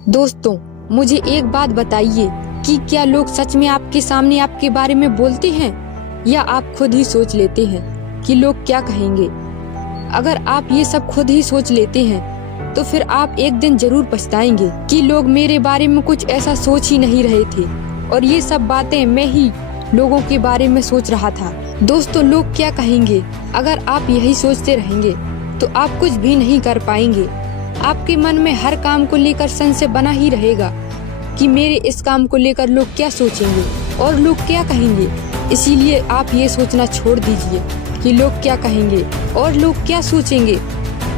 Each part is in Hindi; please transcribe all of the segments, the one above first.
दोस्तों, मुझे एक बात बताइए कि क्या लोग सच में आपके सामने आपके बारे में बोलते हैं या आप खुद ही सोच लेते हैं कि लोग क्या कहेंगे? अगर आप ये सब खुद ही सोच लेते हैं तो फिर आप एक दिन जरूर पछताएंगे कि लोग मेरे बारे में कुछ ऐसा सोच ही नहीं रहे थे और ये सब बातें मैं ही लोगों के बारे में सोच रहा था। दोस्तों, लोग क्या कहेंगे, अगर आप यही सोचते रहेंगे तो आप कुछ भी नहीं कर पाएंगे। आपके मन में हर काम को लेकर संशय बना ही रहेगा कि मेरे इस काम को लेकर लोग क्या सोचेंगे और लोग क्या कहेंगे। इसीलिए आप ये सोचना छोड़ दीजिए कि लोग क्या कहेंगे और लोग क्या सोचेंगे।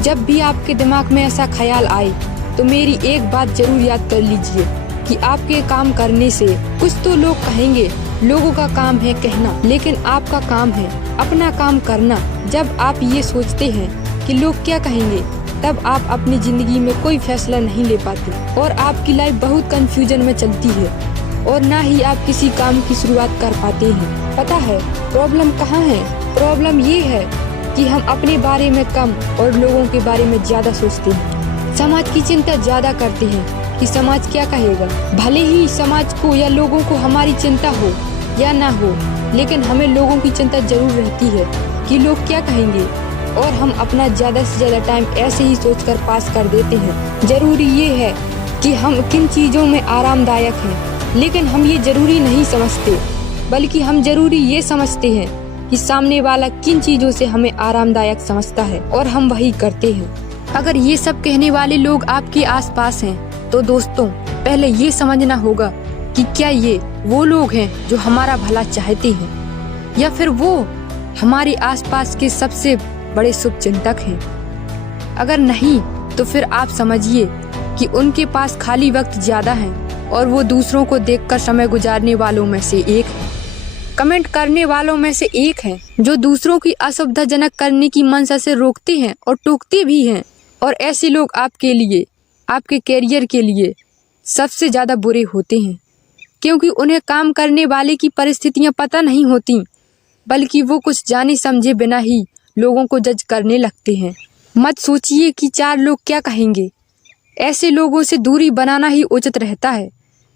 जब भी आपके दिमाग में ऐसा ख्याल आए तो मेरी एक बात जरूर याद कर लीजिए कि आपके काम करने से कुछ तो लोग कहेंगे। लोगों का काम है कहना, लेकिन आपका काम है अपना काम करना। जब आप ये सोचते हैं कि लोग क्या कहेंगे, तब आप अपनी जिंदगी में कोई फैसला नहीं ले पाते और आपकी लाइफ बहुत कंफ्यूजन में चलती है और ना ही आप किसी काम की शुरुआत कर पाते हैं। पता है प्रॉब्लम कहाँ है? प्रॉब्लम ये है कि हम अपने बारे में कम और लोगों के बारे में ज्यादा सोचते हैं। समाज की चिंता ज्यादा करते हैं कि समाज क्या कहेगा। भले ही समाज को या लोगों को हमारी चिंता हो या ना हो, लेकिन हमें लोगों की चिंता जरूर रहती है कि लोग क्या कहेंगे और हम अपना ज्यादा से ज्यादा टाइम ऐसे ही सोचकर पास कर देते हैं। जरूरी ये है कि हम किन चीजों में आरामदायक हैं, लेकिन हम ये जरूरी नहीं समझते, बल्कि हम जरूरी ये समझते हैं कि सामने वाला किन चीजों से हमें आरामदायक समझता है और हम वही करते हैं। अगर ये सब कहने वाले लोग आपके आसपास हैं, तो दोस्तों पहले ये समझना होगा कि क्या ये वो लोग हैं जो हमारा भला चाहते हैं या फिर वो हमारे आसपास के सबसे बड़े शुभ चिंतक हैं। अगर नहीं तो फिर आप समझिए कि उनके पास खाली वक्त ज्यादा है और वो दूसरों को देखकर समय गुजारने वालों में से एक है, कमेंट करने वालों में से एक है, जो दूसरों की असुविधाजनक करने की मंशा से रोकते हैं और टोकते भी हैं। और ऐसे लोग आपके लिए, आपके कैरियर के लिए सबसे ज्यादा बुरे होते हैं, क्योंकि उन्हें काम करने वाले की परिस्थितियां पता नहीं होती, बल्कि वो कुछ जाने समझे बिना ही लोगों को जज करने लगते हैं। मत सोचिए कि 4 लोग क्या कहेंगे। ऐसे लोगों से दूरी बनाना ही उचित रहता है,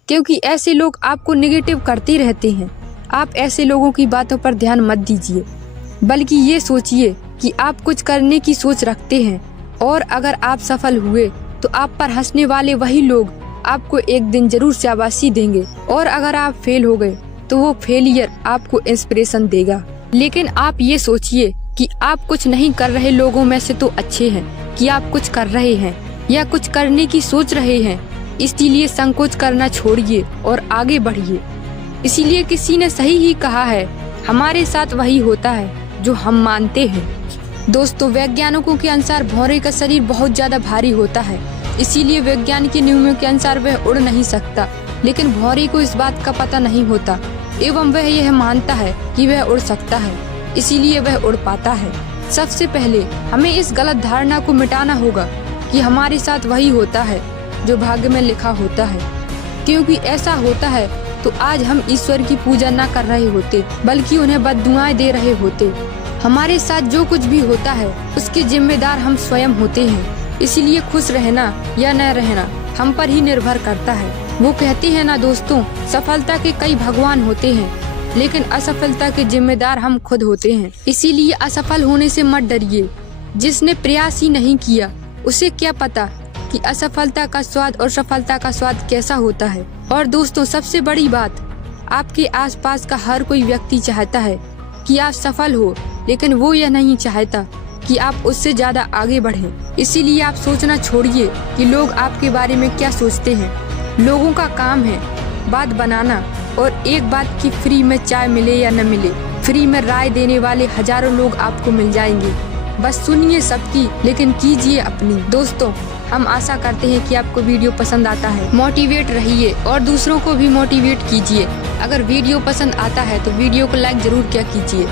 क्योंकि ऐसे लोग आपको नेगेटिव करते रहते हैं। आप ऐसे लोगों की बातों पर ध्यान मत दीजिए, बल्कि ये सोचिए कि आप कुछ करने की सोच रखते हैं और अगर आप सफल हुए तो आप पर हंसने वाले वही लोग आपको एक दिन जरूर शाबाशी देंगे और अगर आप फेल हो गए तो वो फेलियर आपको इंस्पिरेशन देगा। लेकिन आप ये सोचिए कि आप कुछ नहीं कर रहे लोगों में से तो अच्छे हैं कि आप कुछ कर रहे हैं या कुछ करने की सोच रहे हैं। इसीलिए संकोच करना छोड़िए और आगे बढ़िए। इसीलिए किसी ने सही ही कहा है, हमारे साथ वही होता है जो हम मानते हैं। दोस्तों, वैज्ञानिकों के अनुसार भौरे का शरीर बहुत ज्यादा भारी होता है, इसीलिए वैज्ञानिक के नियमों के अनुसार वह उड़ नहीं सकता। लेकिन भौरे को इस बात का पता नहीं होता एवं वह यह मानता है कि वह उड़ सकता है, इसीलिए वह उड़ पाता है। सबसे पहले हमें इस गलत धारणा को मिटाना होगा कि हमारे साथ वही होता है जो भाग्य में लिखा होता है, क्योंकि ऐसा होता है तो आज हम ईश्वर की पूजा न कर रहे होते, बल्कि उन्हें बद्दुआएं दे रहे होते। हमारे साथ जो कुछ भी होता है उसके जिम्मेदार हम स्वयं होते हैं, इसीलिए खुश रहना या न रहना हम पर ही निर्भर करता है। वो कहते हैं ना दोस्तों, सफलता के कई भगवान होते हैं, लेकिन असफलता के जिम्मेदार हम खुद होते हैं। इसीलिए असफल होने से मत डरिए। जिसने प्रयास ही नहीं किया उसे क्या पता कि असफलता का स्वाद और सफलता का स्वाद कैसा होता है। और दोस्तों, सबसे बड़ी बात, आपके आसपास का हर कोई व्यक्ति चाहता है कि आप सफल हो, लेकिन वो यह नहीं चाहता कि आप उससे ज्यादा आगे बढ़ें। इसीलिए आप सोचना छोड़िए कि लोग आपके बारे में क्या सोचते हैं। लोगों का काम है बात बनाना, और एक बात की फ्री में चाय मिले या न मिले, फ्री में राय देने वाले हजारों लोग आपको मिल जाएंगे। बस सुनिए सबकी, लेकिन कीजिए अपनी। दोस्तों, हम आशा करते हैं कि आपको वीडियो पसंद आता है। मोटिवेट रहिए और दूसरों को भी मोटिवेट कीजिए। अगर वीडियो पसंद आता है तो वीडियो को लाइक जरूर किया कीजिए।